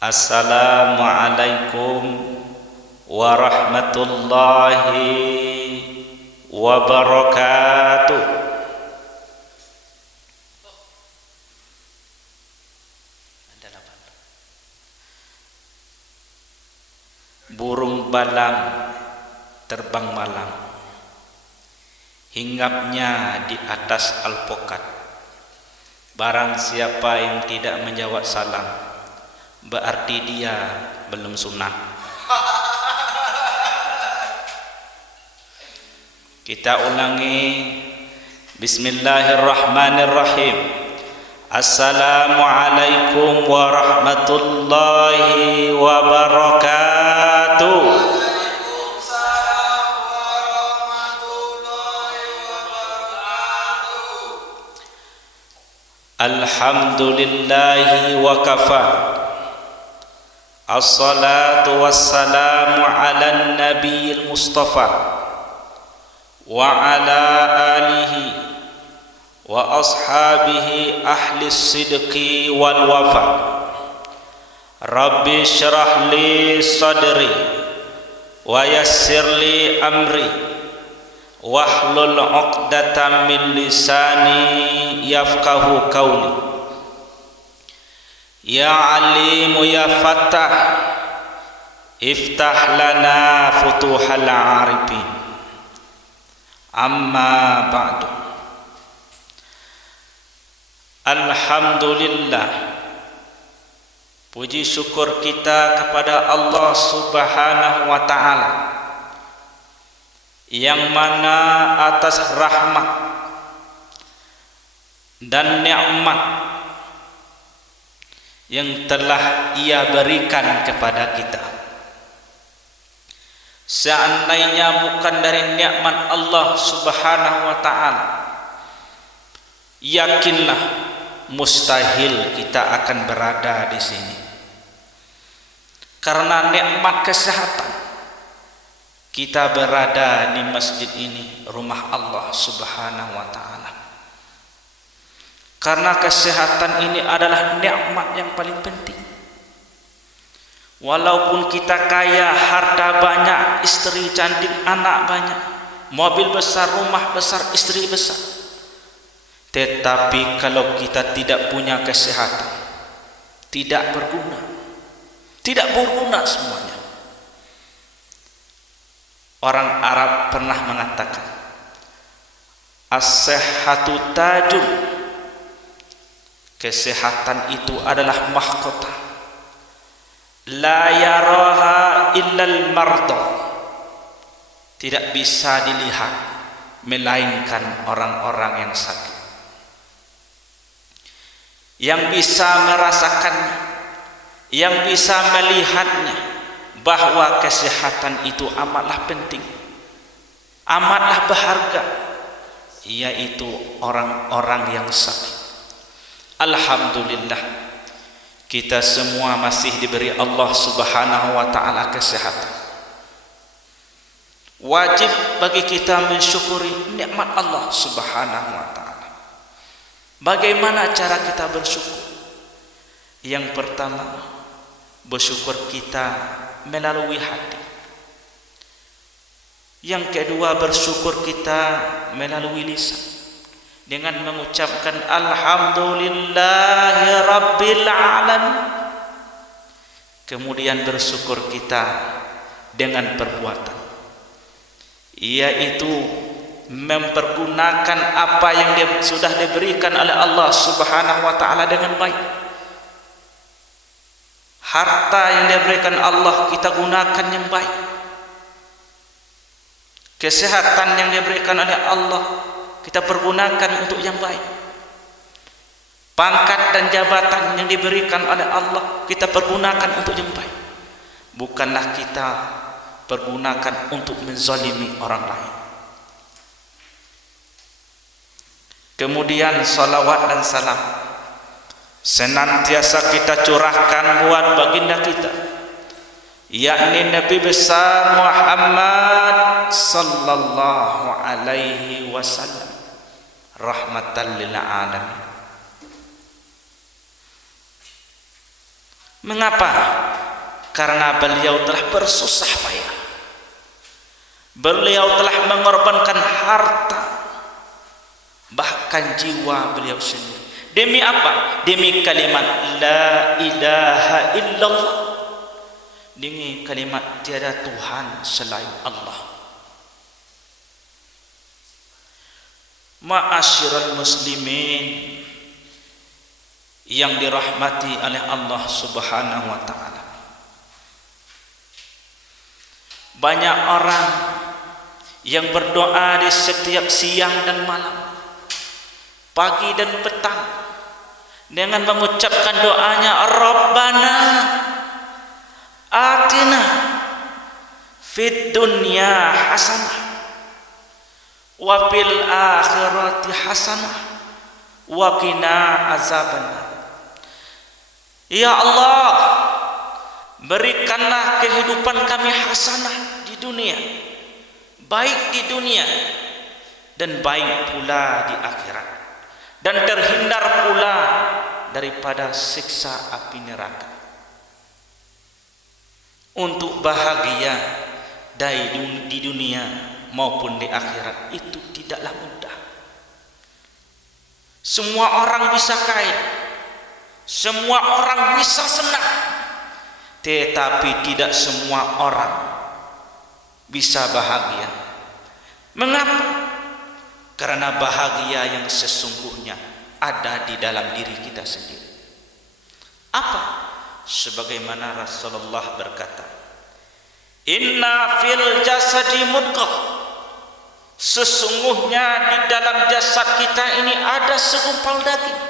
Assalamualaikum warahmatullahi wabarakatuh. Burung balang terbang malam, hinggapnya di atas alpukat. Barang siapa yang tidak menjawab salam, berarti dia belum sunat. Kita ulangi. Bismillahirrahmanirrahim. Assalamualaikum warahmatullahi wabarakatuh. Alhamdulillahi wa kafa. Assalatu wassalamu ala nabiyil mustafa wa ala alihi wa ashabihi ahli sidqi wal wafa. Rabbi syrah li sadri wa yassir li amri wahlul 'uqdatam min lisani yafqahu qawli. Ya alimu ya fattah, iftah lana futuhal arifin. Amma ba'du. Alhamdulillah, puji syukur kita kepada Allah Subhanahu wa ta'ala, yang mana atas rahmat dan nikmat yang telah Ia berikan kepada kita, seandainya bukan dari nikmat Allah Subhanahu wa ta'ala, yakinlah mustahil kita akan berada di sini. Karena nikmat kesehatan, kita berada di masjid ini, rumah Allah Subhanahu wa ta'ala. Karena kesehatan ini adalah nikmat yang paling penting. Walaupun kita kaya, harta banyak, istri cantik, anak banyak, mobil besar, rumah besar, istri besar, tetapi kalau kita tidak punya kesehatan, tidak berguna. Tidak berguna semuanya. Orang Arab pernah mengatakan, as-sihhatu tajun. Kesehatan itu adalah mahkota. La yaraha illal marda. Tidak bisa dilihat melainkan orang-orang yang sakit. Yang bisa merasakannya, yang bisa melihatnya, bahwa kesehatan itu amatlah penting, amatlah berharga, yaitu orang-orang yang sakit. Alhamdulillah, kita semua masih diberi Allah Subhanahu wa ta'ala kesehatan. Wajib bagi kita mensyukuri nikmat Allah Subhanahu wa ta'ala. Bagaimana cara kita bersyukur? Yang pertama, bersyukur kita melalui hati. Yang kedua, bersyukur kita melalui lisan, dengan mengucapkan alhamdulillahi rabbil alamin. Kemudian bersyukur kita dengan perbuatan, yaitu mempergunakan apa yang sudah diberikan oleh Allah Subhanahu wa ta'ala dengan baik. Harta yang diberikan Allah kita gunakan yang baik. Kesehatan yang diberikan oleh Allah kita pergunakan untuk yang baik. Pangkat dan jabatan yang diberikan oleh Allah kita pergunakan untuk yang baik. Bukanlah kita pergunakan untuk menzalimi orang lain. Kemudian salawat dan salam senantiasa kita curahkan buat baginda kita, yakni Nabi besar Muhammad sallallahu alaihi wasallam, rahmatan lil alamin. Mengapa? Karena beliau telah bersusah payah. Beliau telah mengorbankan harta, bahkan jiwa beliau sendiri. Demi apa? Demi kalimat la ilaha illallah. Demi kalimat tiada Tuhan selain Allah. Ma'asyiral muslimin yang dirahmati oleh Allah Subhanahu wa taala. Banyak orang yang berdoa di setiap siang dan malam, pagi dan petang, dengan mengucapkan doanya, Rabbana atina fid dunya hasanah wa fil akhirati hasanah wa qina azabannar. Ya Allah, berikanlah kehidupan kami hasanah di dunia, baik di dunia dan baik pula di akhirat, dan terhindar pula daripada siksa api neraka. Untuk bahagia di dunia maupun di akhirat itu tidaklah mudah. Semua orang bisa kaya, semua orang bisa senang, tetapi tidak semua orang bisa bahagia. Mengapa? Karena bahagia yang sesungguhnya ada di dalam diri kita sendiri. Apa? Sebagaimana Rasulullah berkata, Inna fil jasadi mudghah. Sesungguhnya di dalam jasad kita ini ada segumpal daging.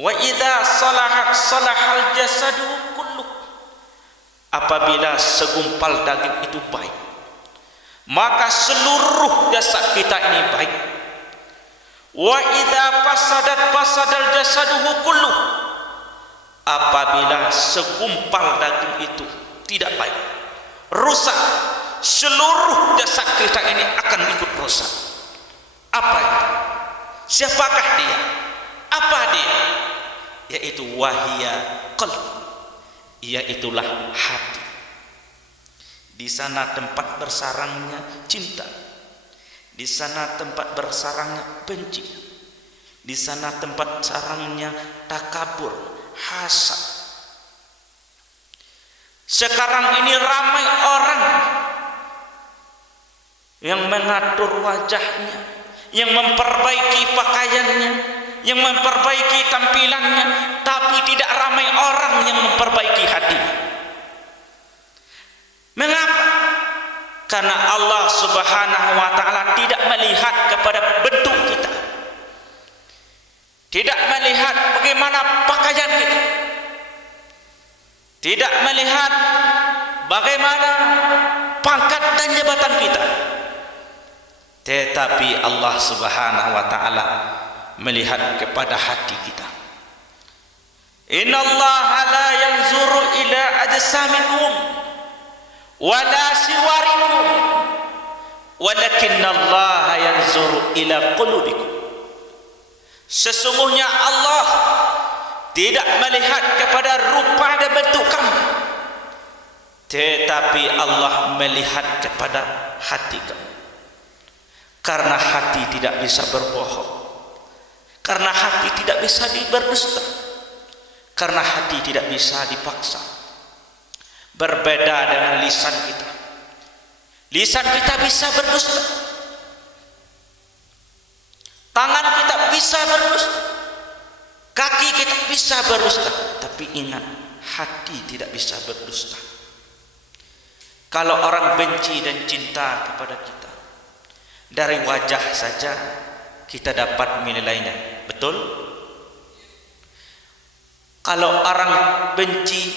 Wa idza salahat salahal jasadu kullu. Apabila segumpal daging itu baik, maka seluruh jasad kita ini baik. Wa idza fasadat fasadal jasaduhu kullu. Apabila segumpal daging itu tidak baik, rusak, seluruh jasad kita ini akan ikut rusak. Apa itu? Siapakah dia? Apa dia? Yaitu wahia qalb, yaitulah hati. Di sana tempat bersarangnya cinta, di sana tempat bersarangnya benci, di sana tempat sarangnya takabur, hasad. Sekarang ini ramai orang yang mengatur wajahnya, yang memperbaiki pakaiannya, yang memperbaiki tampilannya, tapi tidak ramai orang yang memperbaiki hatinya. Mengapa? Karena Allah Subhanahu wa taala tidak melihat kepada bentuk kita, tidak melihat bagaimana pakaian kita, tidak melihat bagaimana pangkat dan jabatan kita, tetapi Allah Subhanahu wa taala melihat kepada hati kita. Innallaha la yanzuru ila ajsamikum wala siwarikum walakinnallaha yanzuru ila qulubikum. Sesungguhnya Allah tidak melihat kepada rupa dan bentuk kamu, tetapi Allah melihat kepada hati kamu. Karena hati tidak bisa berbohong, karena hati tidak bisa berdusta, karena hati tidak bisa dipaksa. Berbeda dengan lisan kita. Lisan kita bisa berdusta, tangan kita bisa berdusta, kaki kita bisa berdusta, tapi ingat, hati tidak bisa berdusta. Kalau orang benci dan cinta kepada kita, dari wajah saja kita dapat menilainya, betul? Kalau orang benci,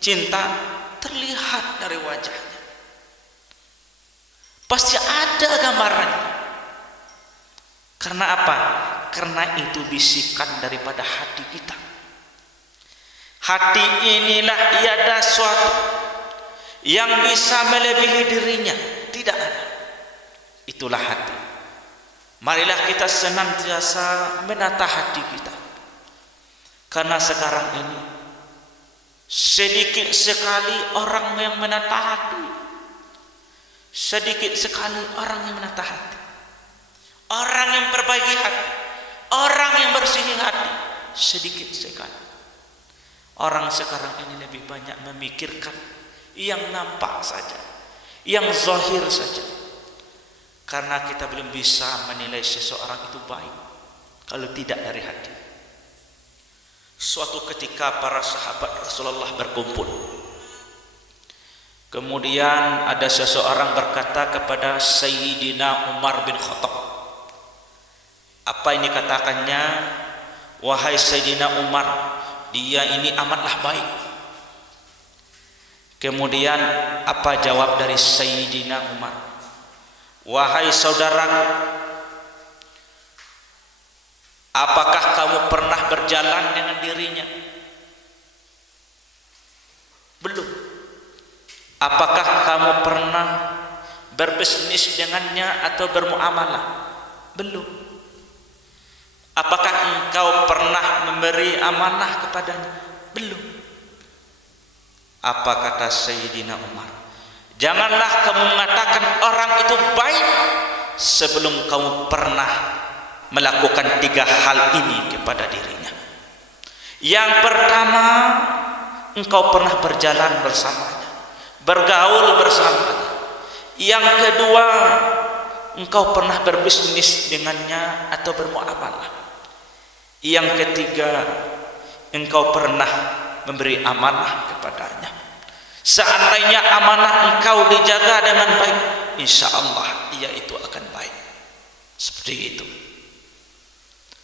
cinta, terlihat dari wajahnya, pasti ada gambarannya. Karena apa? Karena itu bisikan daripada hati kita. Hati inilah tiada suatu yang bisa melebihi dirinya, tidak ada. Itulah hati. Marilah kita senantiasa menata hati kita. Karena sekarang ini sedikit sekali orang yang menata hati. Sedikit sekali orang yang menata hati. Orang yang perbaiki hati. Orang yang bersih hati. Sedikit sekali. Orang sekarang ini lebih banyak memikirkan yang nampak saja, yang zahir saja. Karena kita belum bisa menilai seseorang itu baik kalau tidak dari hati. Suatu ketika para sahabat Rasulullah berkumpul. Kemudian ada seseorang berkata kepada Sayyidina Umar bin Khattab. Apa ini katakannya? Wahai Sayyidina Umar, dia ini amatlah baik. Kemudian apa jawab dari Sayyidina Umar? Wahai saudaraku, apakah kamu pernah berjalan dengan dirinya? Belum. Apakah kamu pernah berbisnis dengannya atau bermuamalah? Belum. Apakah engkau pernah memberi amanah kepadanya? Belum. Apa kata Sayyidina Umar? Janganlah kamu mengatakan orang itu baik sebelum kamu pernah melakukan 3 hal ini kepada dirinya. Yang pertama, engkau pernah berjalan bersamanya, bergaul bersamanya. Yang kedua, engkau pernah berbisnis dengannya atau bermuamalah. Yang ketiga, engkau pernah memberi amanah kepadanya. Seandainya amanah engkau dijaga dengan baik, insya Allah ia itu akan baik. Seperti itu.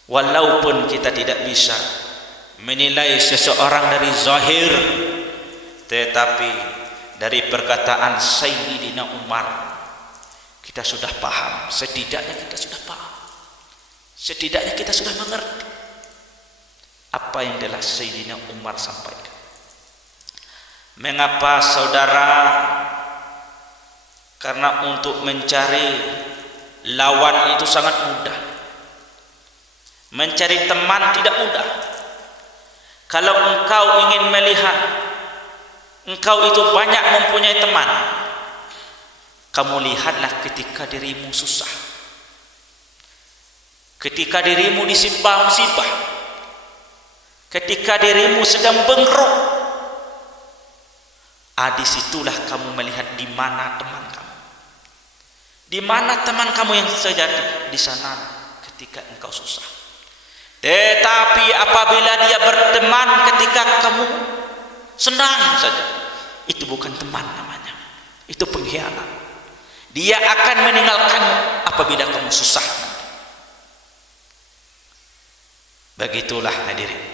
Walaupun kita tidak bisa menilai seseorang dari zahir, tetapi dari perkataan Sayyidina Umar kita sudah paham. Setidaknya kita sudah paham. Setidaknya kita sudah mengerti apa yang telah Sayyidina Umar sampaikan. Mengapa saudara? Karena untuk mencari lawan itu sangat mudah. Mencari teman tidak mudah. Kalau engkau ingin melihat engkau itu banyak mempunyai teman, kamu lihatlah ketika dirimu susah, ketika dirimu disimpa musibah, ketika dirimu sedang bengkrok. Disitulah kamu melihat di mana teman kamu, di mana teman kamu yang sejati. Di sana ketika engkau susah. Tetapi apabila dia berteman ketika kamu senang saja, itu bukan teman namanya, itu pengkhianat. Dia akan meninggalkanmu apabila kamu susah. Begitulah hadirin.